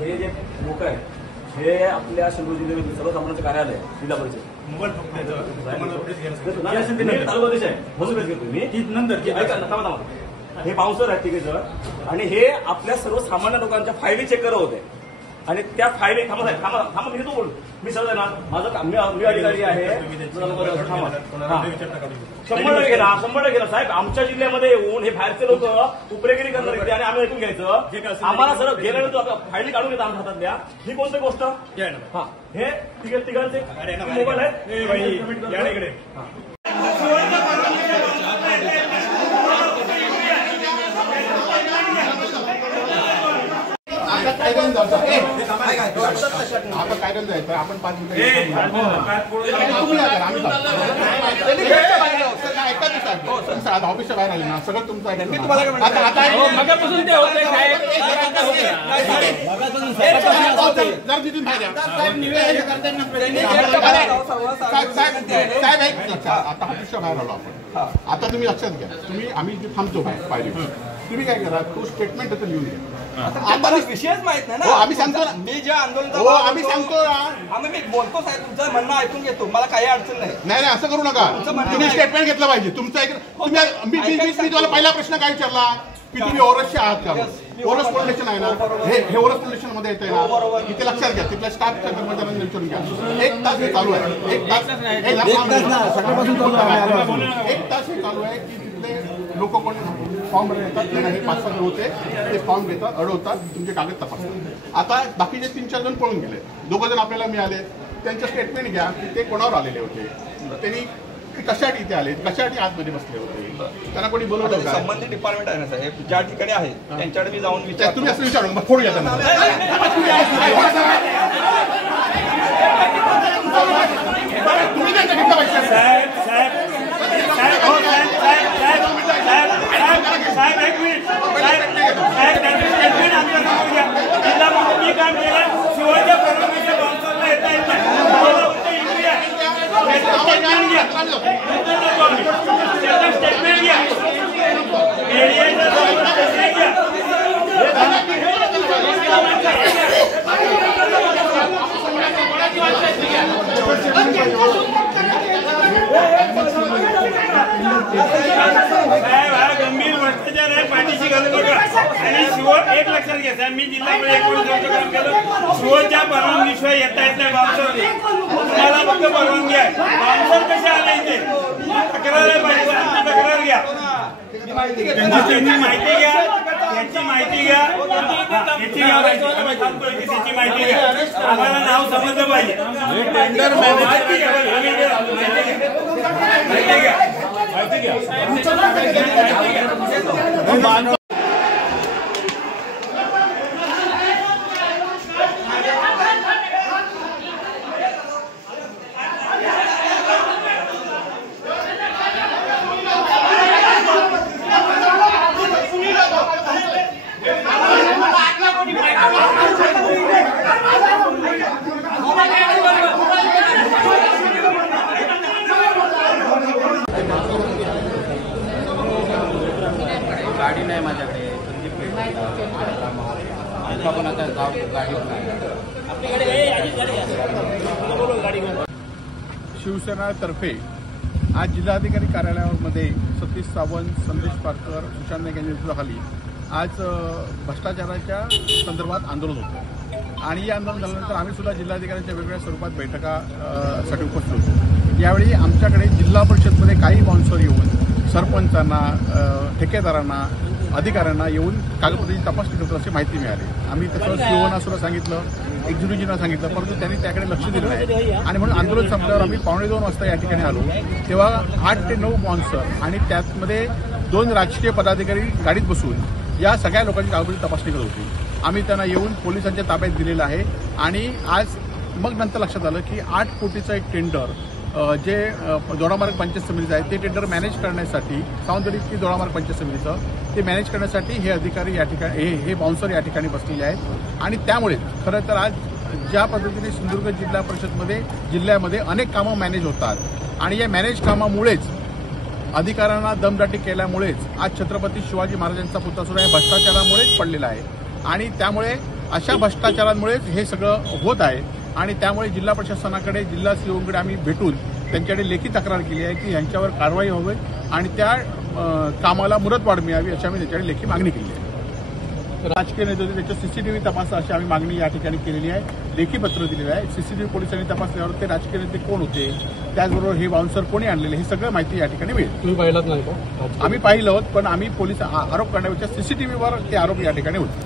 हे जे लोक आहेत हे आपल्या सिंधुदुर्ग जिल्ह्यातील सर्वसामान्यांचं कार्यालय जिल्हा परिषद तालुका आहे म्हणून घेतो मी नंतर हे बाउन्सर आहेत तिघे जण आणि हे आपल्या सर्वसामान्य लोकांच्या फायली चेक करत होते आणि त्या फायली थांबा मी तो बोल मी सगळं ना माझं मी अधिकारी आहे 100% घेणार साहेब आमच्या जिल्ह्यामध्ये येऊन हे बाहेरचे लोक उपरेगिरी करणार येते आणि आम्ही ऐकून घ्यायचं आम्हाला सर्व गेल्यानंतर फायली काढून घेतात आमच्या हातातल्या ही कोणती गोष्ट हा हे तिघांचे मोबाईल आहेत आता काय जायचं आपण 5 मिनिटं ऑफिसच्या बाहेर आले ना सगळं तुमचं आता ऑफिसच्या बाहेर आलो आपण आता तुम्ही लक्षात घ्या तुम्ही आम्ही जे थांबतो पाहिजे तुम्ही काय करा तो स्टेटमेंट त्याचं लिहून घ्या आता विषयच माहित नाही ना आम्ही सांगतो मी जे आंदोलन आम्ही सांगतो आम्ही मी बोलतो साहेब तुमचं म्हणणं ऐकून घेतो मला काही अडचण नाही नाही असं करू नका तुम्ही स्टेटमेंट घेतलं पाहिजे तुमचं मी तुम्हाला पहिला प्रश्न काय विचारला की तुम्ही ओरसचे आहात का ओरस फाउंडेशन आहे ना हे ओरस फाउंडेशन मध्ये येतंय ना इथे लक्षात घ्या तिथल्या स्टाफच्या कर्मचाऱ्यांना विचारून घ्या 1 तास हे चालू आहे 1 तास हे चालू आहे की तिथले लोक कोण फॉर्म येतात हे 5-6 होते ते फॉर्म घेतात अडवतात तुमचे कागद तपासतात आता बाकीचे 3-4 जण पळून गेले 2 जण आपल्याला मिळाले त्यांचं स्टेटमेंट घ्या की ते कोणावर आलेले होते त्यांनी कशासाठी इथे आले कशासाठी आतमध्ये बसले होते त्यांना कोणी बोलवलं संबंधित डिपार्टमेंट आहे ना साहेब ज्या ठिकाणी आहे त्यांच्याकडे मी जाऊन विचार तुम्ही असं विचारू मग फोडूया त्यांना तुम्ही त्यांचा घेतला पाहिजे साहेब एक मिनिट साहेब त्यांचं स्टेटमेंट आमच्या जिल्हा मी काम केलं शिवाच्या परवानगीच्या बाउन्सरला येता येत नाही स्टेटमेंट घ्या गंभीर भ्रष्टाचार आहे पाठीशी घालू नका आणि शिव एक लक्षात घ्या साहेब मी जिल्हा परिषदेचं काम केलं शिवच्या परवानगीशिवाय येता येत नाही बाउन्सर तुम्हाला फक्त परवानगी आहे बाउन्सर कसे आले इथे तक्रार आहे पाहिजे तक्रार घ्या माहिती घ्या याची माहिती घ्या त्याची माहिती घ्या आम्हाला नाव समजलं पाहिजे टेंडर माहिती घ्या गाडी नाही माझ्याकडे पण आता गाडी शिवसेनातर्फे आज जिल्हाधिकारी कार्यालयामध्ये सतीश सावंत संदेश पारकर सुशांत नाईक यांच्या नेतृत्वाखाली आज भ्रष्टाचाराच्या संदर्भात आंदोलन होतं आणि या आंदोलन झाल्यानंतर आम्ही सुद्धा जिल्हाधिकाऱ्यांच्या वेगवेगळ्या स्वरूपात बैठकासाठी उपस्थित होतो यावेळी आमच्याकडे जिल्हा परिषदमध्ये काही बाउन्सर येऊन सरपंचांना ठेकेदारांना अधिकाऱ्यांना येऊन कागदपत्रांची तपासणी करतात अशी माहिती मिळाली आम्ही तसं सीओना सुद्धा सांगितलं एक्झिक्युटिव्हना सांगितलं परंतु त्यांनी त्याकडे लक्ष दिलं नाही आणि म्हणून आंदोलन संपल्यावर आम्ही 2:15 वाजता या ठिकाणी आलो तेव्हा 8 ते 9 बाउन्सर आणि त्यामध्ये 2 राजकीय पदाधिकारी गाडीत बसून या सगळ्या लोकांची कागदपत्रांची तपासणी करत होती आम्ही त्यांना येऊन पोलिसांच्या ताब्यात दिलेलं आहे आणि आज मग नंतर लक्षात आलं की 8 कोटीचं एक टेंडर जे दोडामार्ग पंचायत समितीचं आहे ते टेंडर मॅनेज करण्यासाठी सावंतवाडी की दोडामार्ग पंचायत समितीचं ते मॅनेज करण्यासाठी हे अधिकारी या ठिकाणी हे बाउन्सर या ठिकाणी बसलेले आहेत आणि त्यामुळे खरं तर आज ज्या पद्धतीने सिंधुदुर्ग जिल्हा परिषदमध्ये जिल्ह्यामध्ये अनेक कामं मॅनेज होतात आणि या मॅनेज कामामुळेच अधिकाऱ्यांना दमदाटी केल्यामुळेच आज छत्रपती शिवाजी महाराजांचा पुतळा सुद्धा या भ्रष्टाचारामुळेच पडलेला आहे आणि त्यामुळे अशा भ्रष्टाचारांमुळेच हे सगळं होत आहे आणि त्यामुळे जिल्हा प्रशासनाकडे जिल्हा सीओकडे आम्ही भेटून त्यांच्याकडे लेखी तक्रार केली आहे की यांच्यावर कारवाई व्हावी आणि त्या कामाला मुदतवाढ मिळावी अशी आम्ही त्याच्याकडे लेखी मागणी केली आहे. राजकीय नेते होते त्याच्या सीसीटीव्ही तपासा अशी आम्ही मागणी या ठिकाणी केलेली आहे. लेखी पत्र दिलेलं आहे. सीसीटीव्ही पोलिसांनी तपासल्यावर ते राजकीय नेते कोण होते, त्याचबरोबर हे बाउन्सर कोणी आणलेले, हे सगळं माहिती या ठिकाणी मिळेल. तुम्ही पाहिलात नाही का? आम्ही पाहिलं होत, पण आम्ही पोलीस आरोप करण्यापेक्षा सीसीटीव्हीवर ते आरोप या ठिकाणी होते.